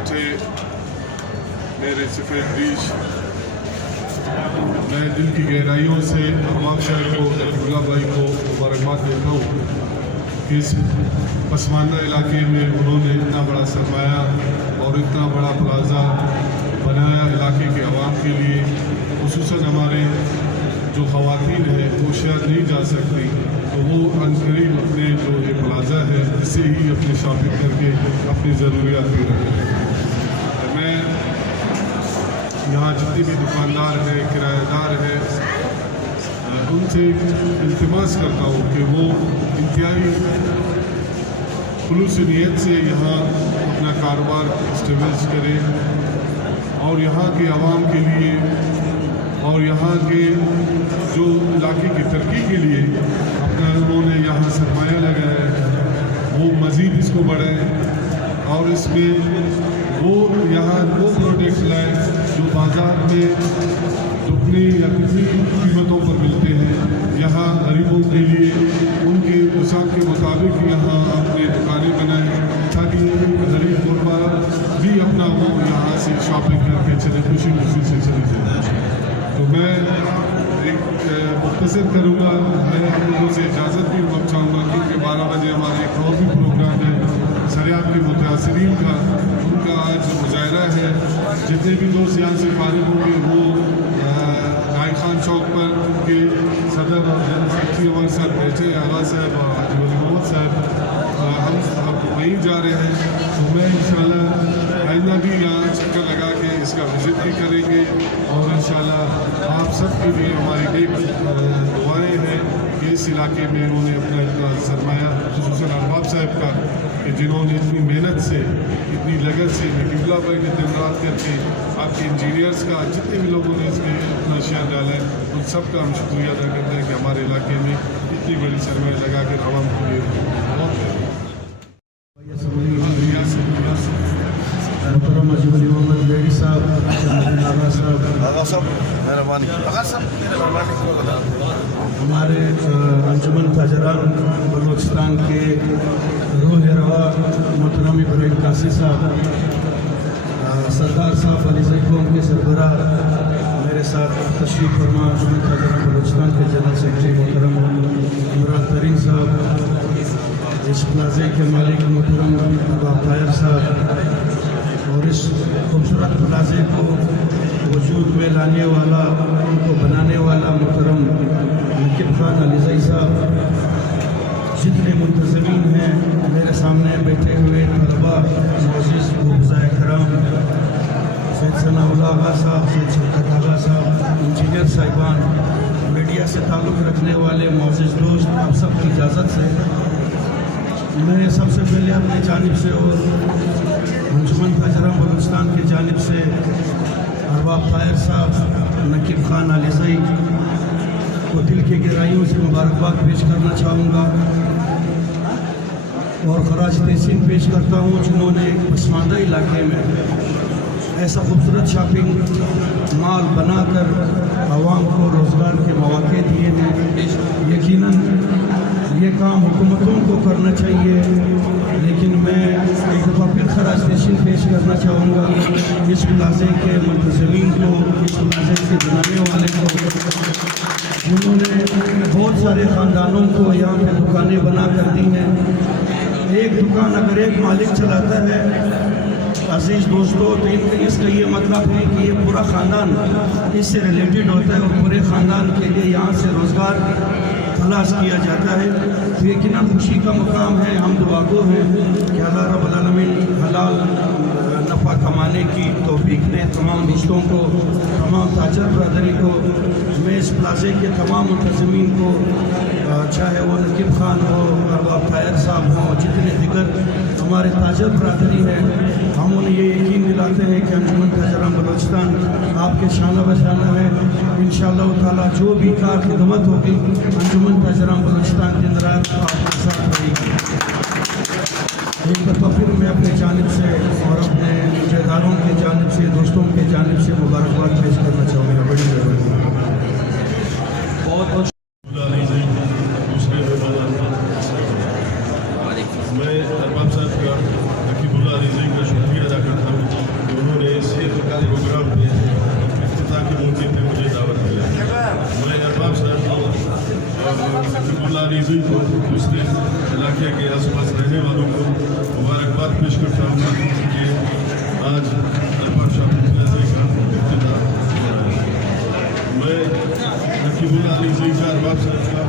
بیٹھے میرے سفید ریش، میں دل کی گہرائیوں سے ارباب شہر کو اللہ بھائی کو مبارکباد دیتا ہوں کہ اس پسماندہ علاقے میں انہوں نے اتنا بڑا سرمایہ اور اتنا بڑا پلازا بنایا علاقے کے عوام کے لیے، خصوصاً ہمارے جو خواتین ہیں وہ شاید نہیں جا سکتی، تو وہ عنقریب اپنے جو یہ پلازا ہے اس سے ہی اپنی شاپنگ کر کے اپنی ضروریات پورا کریں۔ میں یہاں جتنے بھی دکاندار ہیں، کرایہ دار ہیں، ان سے التماس کرتا ہوں کہ وہ انتہائی خلوص نیت سے یہاں اپنا کاروبار اسٹیبلش کریں اور یہاں کے عوام کے لیے اور یہاں کے جو علاقے کی ترقی کے لیے اپنا انہوں نے یہاں سرمایہ لگایا ہے، وہ مزید اس کو بڑھائیں اور اس میں وہ یہاں وہ پروڈکٹ لائیں جو بازار میں دگنی یا کتنی قیمتوں پر ملتے ہیں، یہاں غریبوں کے لیے ان کے وسعت کے مطابق یہاں اپنے دکانیں بنائیں تاکہ غریب غربا بھی اپنا وہ یہاں سے شاپنگ کر کے چلے، خوشی خوشی سے چلے جائیں۔ تو میں ایک مختصر کروں گا، میں آپ لوگوں سے اجازت بھی چاہوں گا کیونکہ 12 بجے ہمارا ایک اور بھی پروگرام ہے سریاب کے متاثرین کا، ان کا آج مظاہرہ ہے۔ جتنے بھی دوست یہاں سے فارغ ہوں گے وہ رائے خان چوک پر ان کے صدر اور جنرل سیکرٹری ہمارے ساتھ بیٹھے آغا صاحب اور حاجی ولی محمد صاحب، ہم وہیں جا رہے ہیں، تو میں انشاءاللہ آئندہ بھی یہاں چکر لگا کے اس کا وزٹ بھی کریں گے اور انشاءاللہ آپ سب کے لیے ہماری نیک دعائیں ہیں کہ اس علاقے میں انہوں نے اپنا اتنا سرمایہ، خصوصاً ارباب صاحب کا، کہ جنہوں نے اتنی محنت سے اتنی لگن سے نقیب اللہ بھائی نے دن رات کر کے آپ کے انجینئرس کا جتنے بھی لوگوں نے اس میں اپنا شیئر ڈالا ہے ان سب کا ہم شکریہ ادا کرتے ہیں کہ ہمارے علاقے میں اتنی بڑی سرمایہ لگا کر عوام کو لیے بہت محترم حاجی ولی محمد بیڑی صاحب، آغا صاحب مہربانی، ہمارے انجمن تاجران بلوچستان کے روح روا محترم ابراہیم قاسی صاحب، سردار صاحب علی زئی قوم کے سربراہ میرے ساتھ تشریف فرما، انجمن تاجران بلوچستان کے جنرل سیکرٹری محترم عمران ترین صاحب، اس پلازے کے مالک محترم ارباب طاہر صاحب، اور اس خوبصورت پلازے کو وجود میں لانے والا، ان کو بنانے والا محترم نقیب خان علی زئی صاحب، جتنے منتظمین ہیں میرے سامنے بیٹھے ہوئے طلباء، معزز حفظائے کرام، سید ثناء اللہ آغا صاحب، سید شوکت آغا صاحب، انجینئر صاحبان، میڈیا سے تعلق رکھنے والے معزز دوست، آپ سب کی اجازت سے میں سب سے پہلے اپنی جانب سے اور انجمن تاجران بلوچستان کی جانب سے ارباب طاہر صاحب، نقیب خان علی زئی کو دل کے گہرائیوں سے مبارکباد پیش کرنا چاہوں گا اور خراج تحسین پیش کرتا ہوں جنہوں نے پسماندہ علاقے میں ایسا خوبصورت شاپنگ مال بنا کر عوام کو روزگار کے مواقع دیے ہیں۔ یقیناً یہ کام حکومتوں کو کرنا چاہیے، لیکن میں ایک دفعہ پھر خراج تحسین پیش کرنا چاہوں گا اس پلازے کے منتظمین کو، اس پلازے کے بنانے والے کو، جنہوں نے بہت سارے خاندانوں کو یہاں پہ دکانیں بنا کر دی ہیں۔ ایک دکان اگر ایک مالک چلاتا ہے عزیز دوستو، تو اس کا یہ مطلب ہے کہ یہ پورا خاندان اس سے ریلیٹڈ ہوتا ہے اور پورے خاندان کے لیے یہاں سے روزگار تلاش کیا جاتا ہے۔ تو یقیناً خوشی کا مقام ہے، ہم دعا گو ہیں کہ اللہ رب العالمین حلال نفع کمانے کی توفیق دے تمام دوستوں کو، تمام تاجر برادری کو۔ میں اس پلازے کے تمام منتظمین کو، چاہے وہ نقیب خان ہو، ارباب طاہر صاحب ہوں، جتنے دیگر ہمارے تاجر برادری ہیں، ہم انہیں یہ یقین دلاتے ہیں کہ انجمن تاجران بلوچستان آپ کے شانہ بشانہ ہے۔ انشاءاللہ تعالیٰ جو بھی کار خدمت ہوگی انجمن تاجران بلوچستان دن رات آپ کے ساتھ رہے گی۔ ایک دفعہ پھر میں اپنے جانب سے اور اپنے رشتہ داروں کی جانب سے، دوستوں کی جانب سے مبارکباد پیش کرنا چاہوں گا۔ بڑی مہربانی۔ بہت میں ارباب صاحب کا، نقیب اللہ علی زئی کا شکریہ ادا کرتا ہوں علیزی کو دوسرے علاقے کے آس پاس رہنے والوں کو مبارکباد پیش کرتا ہوں کہ آج الفاظ شاپنگ پلازے کا افتتاح ہو رہا ہے. میں رقیب اللہ علیزی کا ارباب سے